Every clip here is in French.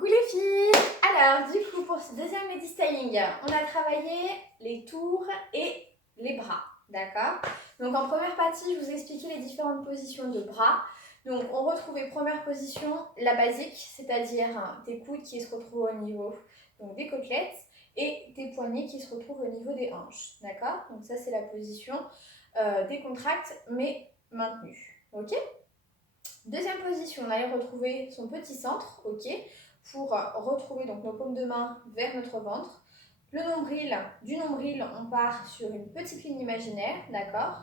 Coucou les filles! Alors, du coup, pour ce deuxième Lady Styling, on a travaillé les tours et les bras, d'accord? Donc, en première partie, je vous ai expliqué les différentes positions de bras. Donc, on retrouvait première position, la basique, c'est-à-dire tes coudes qui se retrouvent au niveau donc, des côtelettes et tes poignets qui se retrouvent au niveau des hanches, d'accord? Donc, ça, c'est la position décontracte, mais maintenue, ok? Deuxième position, on allait retrouver son petit centre, ok, pour retrouver donc nos paumes de main vers notre ventre. Le nombril, du nombril, on part sur une petite ligne imaginaire, d'accord?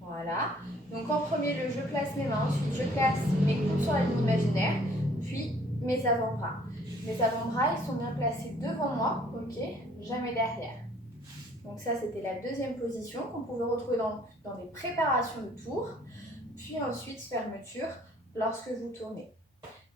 Voilà. Donc en premier lieu, je place mes mains, ensuite je place mes coudes sur la ligne imaginaire, puis mes avant-bras. Mes avant-bras, ils sont bien placés devant moi, ok, jamais derrière. Donc ça, c'était la deuxième position qu'on pouvait retrouver dans des préparations de tours. Puis ensuite, fermeture lorsque vous tournez.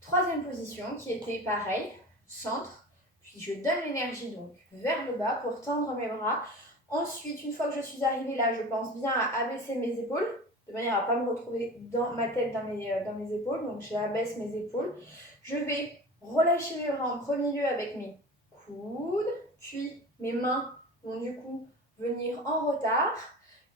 Troisième position qui était pareil, centre, puis je donne l'énergie donc vers le bas pour tendre mes bras. Ensuite, une fois que je suis arrivée là, je pense bien à abaisser mes épaules, de manière à ne pas me retrouver dans ma tête dans mes épaules. Donc j'abaisse mes épaules. Je vais relâcher mes bras en premier lieu avec mes coudes, puis mes mains vont du coup venir en retard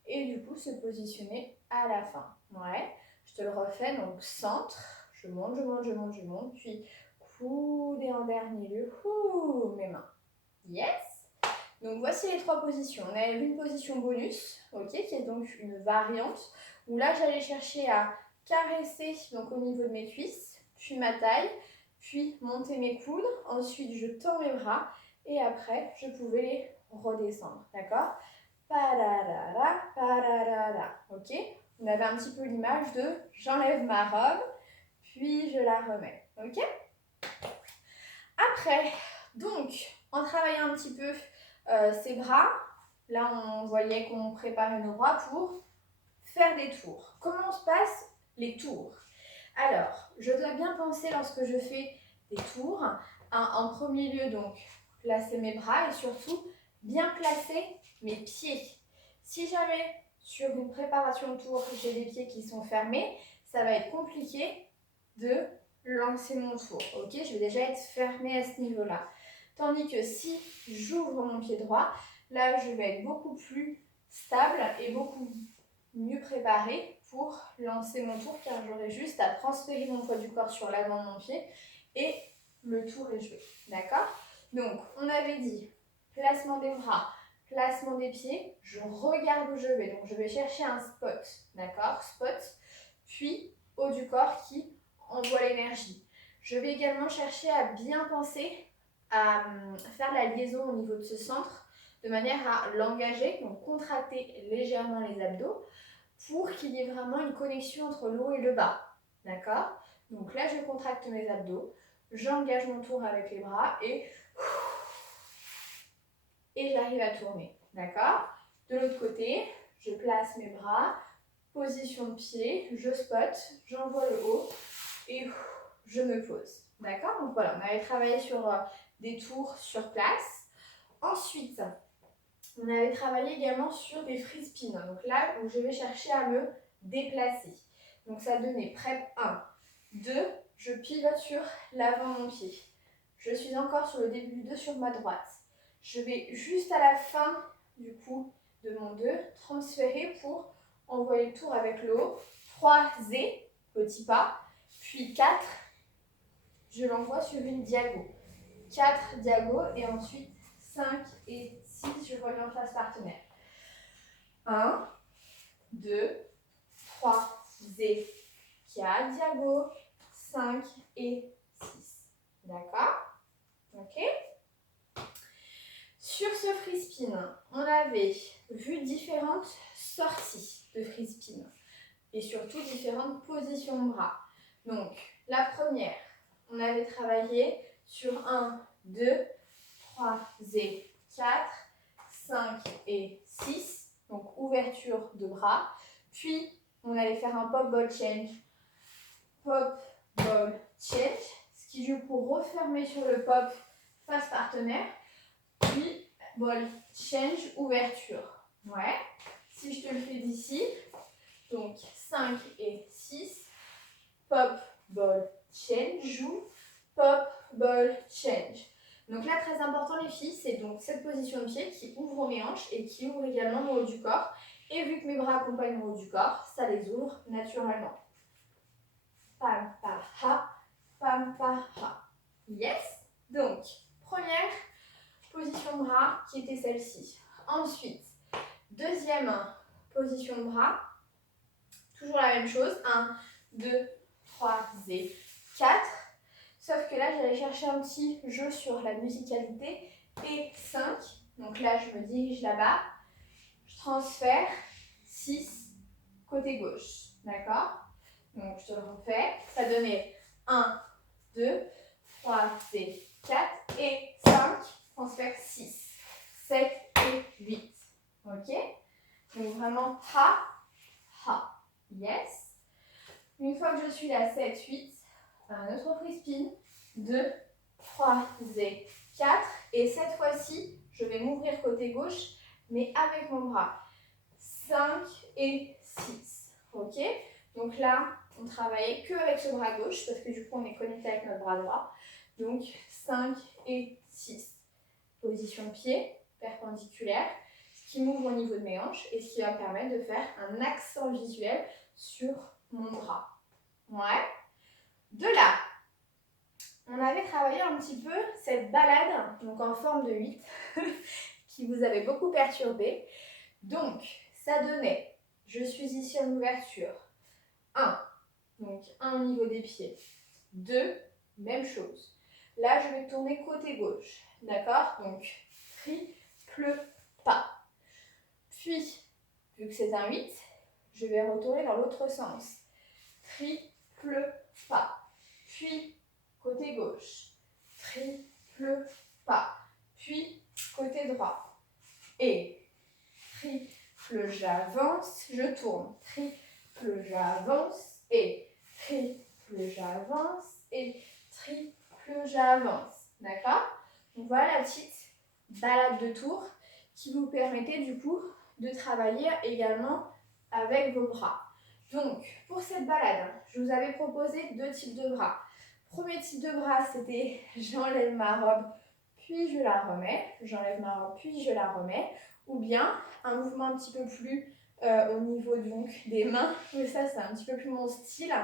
et du coup se positionner à la fin. Ouais, je te le refais, donc centre, je monte, je monte, je monte, je monte, puis coude et en dernier lieu, mes mains. Yes. Donc voici les trois positions. On a une position bonus, ok, qui est donc une variante, où là j'allais chercher à caresser donc au niveau de mes cuisses, puis ma taille, puis monter mes coudes, ensuite je tends mes bras, et après je pouvais les redescendre, d'accord? Pararara, pararara, ok? On avait un petit peu l'image de j'enlève ma robe, puis je la remets, ok? Après, donc, en travaillant un petit peu ses bras, là on voyait qu'on préparait nos bras pour faire des tours. Comment se passent les tours? Alors, je dois bien penser lorsque je fais des tours, en premier lieu donc placer mes bras et surtout bien placer mes pieds. Si jamais sur une préparation de tour j'ai des pieds qui sont fermés, ça va être compliqué de lancer mon tour, ok? Je vais déjà être fermée à ce niveau-là. Tandis que si j'ouvre mon pied droit, là je vais être beaucoup plus stable et beaucoup mieux préparée pour lancer mon tour, car j'aurai juste à transférer mon poids du corps sur l'avant de mon pied et le tour est joué, d'accord? Donc on avait dit placement des bras, placement des pieds, je regarde où je vais, donc je vais chercher un spot, d'accord? Spot, puis haut du corps qui envoie l'énergie. Je vais également chercher à bien penser à faire la liaison au niveau de ce centre de manière à l'engager, donc contracter légèrement les abdos pour qu'il y ait vraiment une connexion entre le haut et le bas, d'accord? Donc là, je contracte mes abdos, j'engage mon tour avec les bras et j'arrive à tourner, d'accord? De l'autre côté, je place mes bras, position de pied, je spot, j'envoie le haut et je me pose, d'accord? Donc voilà, on avait travaillé sur des tours sur place. Ensuite, on avait travaillé également sur des free spins. Donc là, où je vais chercher à me déplacer. Donc ça donnait prep 1, 2, je pivote sur l'avant de mon pied. Je suis encore sur le début du 2 sur ma droite. Je vais juste à la fin du coup de mon 2 transférer pour envoyer le tour avec le haut. 3 et petit pas, puis 4, je l'envoie sur une diago. 4 diago et ensuite 5 et 6, je reviens en face partenaire. 1, 2, 3 et 4 diago, 5 et 6. D'accord? Ok? Sur ce free spin, on avait vu différentes sorties de free spin et surtout différentes positions de bras. Donc, la première, on avait travaillé sur 1, 2, 3 et 4, 5 et 6, donc ouverture de bras. Puis, on allait faire un pop ball change, pop ball change, ce qui du coup refermer sur le pop face partenaire, puis ball change, ouverture. Ouais, si je te le fais d'ici, donc 5 et 6, pop ball change, joue, pop ball, change. Donc là, très important les filles, c'est donc cette position de pied qui ouvre mes hanches et qui ouvre également mon haut du corps. Et vu que mes bras accompagnent mon haut du corps, ça les ouvre naturellement. Pam, pa, ha, pam, pa, ha. Yes. Donc, première position de bras qui était celle-ci. Ensuite, deuxième position de bras. Toujours la même chose. 1, 2, 3 et 4. Sauf que là, j'allais chercher un petit jeu sur la musicalité. Et 5. Donc là, je me dirige là-bas. Je transfère 6 côté gauche. D'accord? Donc, je te le refais. Ça donnait 1, 2, 3 et 4. Et 5. Transfert 6, 7 et 8. Ok? Donc vraiment, ha, ha. Yes. Une fois que je suis là, 7, 8, un autre free spin, 2, 3 et 4. Et cette fois-ci, je vais m'ouvrir côté gauche, mais avec mon bras. 5 et 6. Ok? Donc là, on travaillait que avec ce bras gauche, parce que du coup, on est connecté avec notre bras droit. Donc 5 et 6. Position pied, perpendiculaire, ce qui m'ouvre au niveau de mes hanches et ce qui va me permettre de faire un accent visuel sur mon bras. Ouais. De là, on avait travaillé un petit peu cette balade, donc en forme de 8, qui vous avait beaucoup perturbé. Donc, ça donnait, je suis ici en ouverture, 1, donc 1 au niveau des pieds, 2, même chose. Là, je vais tourner côté gauche, d'accord? Donc, triple pas. Puis, vu que c'est un 8, je vais retourner dans l'autre sens. Triple pas. Puis, côté gauche. Triple pas. Puis, côté droit. Et triple, j'avance, je tourne. Triple, j'avance. Et triple, j'avance. Et triple, j'avance. D'accord? Donc voilà la petite balade de tour qui vous permettait du coup de travailler également avec vos bras. Donc pour cette balade, je vous avais proposé 2 types de bras. Premier type de bras, c'était j'enlève ma robe puis je la remets. J'enlève ma robe puis je la remets. Ou bien un mouvement un petit peu plus au niveau donc des mains. Mais ça c'est un petit peu plus mon style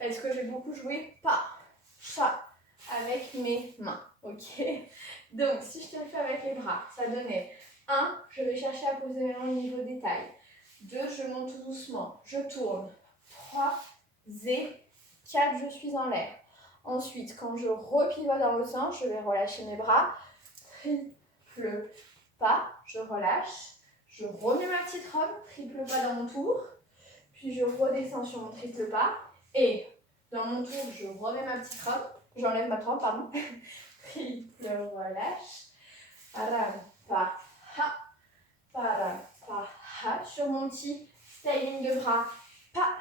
parce que j'ai beaucoup joué pas, chat avec mes mains. Ok? Donc si je te le fais avec les bras, ça donnait 1, je vais chercher à poser mes mains au niveau des tailles. 2, je monte tout doucement, je tourne. 3 et 4, je suis en l'air. Ensuite, quand je repivote dans l'autre sens, je vais relâcher mes bras. Triple pas, je relâche. Je remets ma petite robe, triple pas dans mon tour. Puis je redescends sur mon triple pas. Et dans mon tour, je remets ma petite robe. J'enlève ma robe, pardon. Triple relâche. Param, pa, ha. Param, pa, ha. Sur mon petit styling de bras. Pa,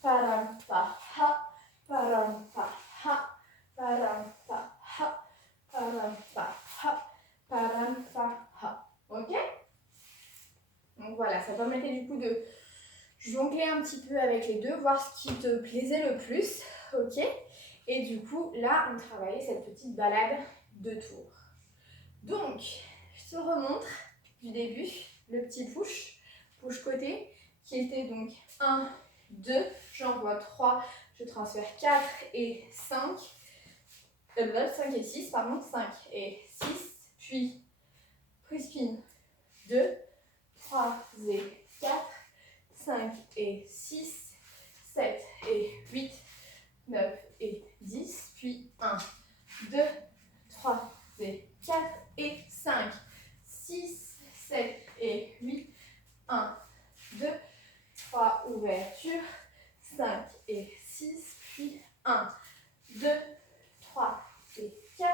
param, pa, ha. Param, pa, ha. Param, pa, ha. Param, pa, ha. Param, pa, ha. Ok? Donc voilà, ça permettait du coup de jongler un petit peu avec les deux, voir ce qui te plaisait le plus. Ok? Et du coup, là, on travaillait cette petite balade de tour. Donc, je te remontre du début le petit push côté, qui était donc 1, 2, j'envoie 3, je transfère 4 et 5, 5 et 6, pardon, 5 et 6, puis free spin 2, 3 et 4, 5 et 6, 7 et 8, 9 et 10, puis 1, 2, 3 et 4 et 5, 6, 7 et 8, 1, 2, 3, ouverture, 5 et 6, puis 1, 2, 3 et 4,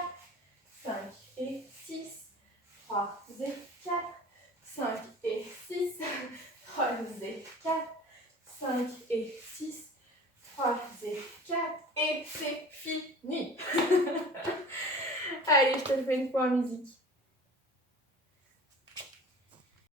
5 et 6, 3 et 4, 5 et 6, 3 et 4, 5 et 6, 3 et 4, et c'est fini. Allez, je te le fais une fois en musique.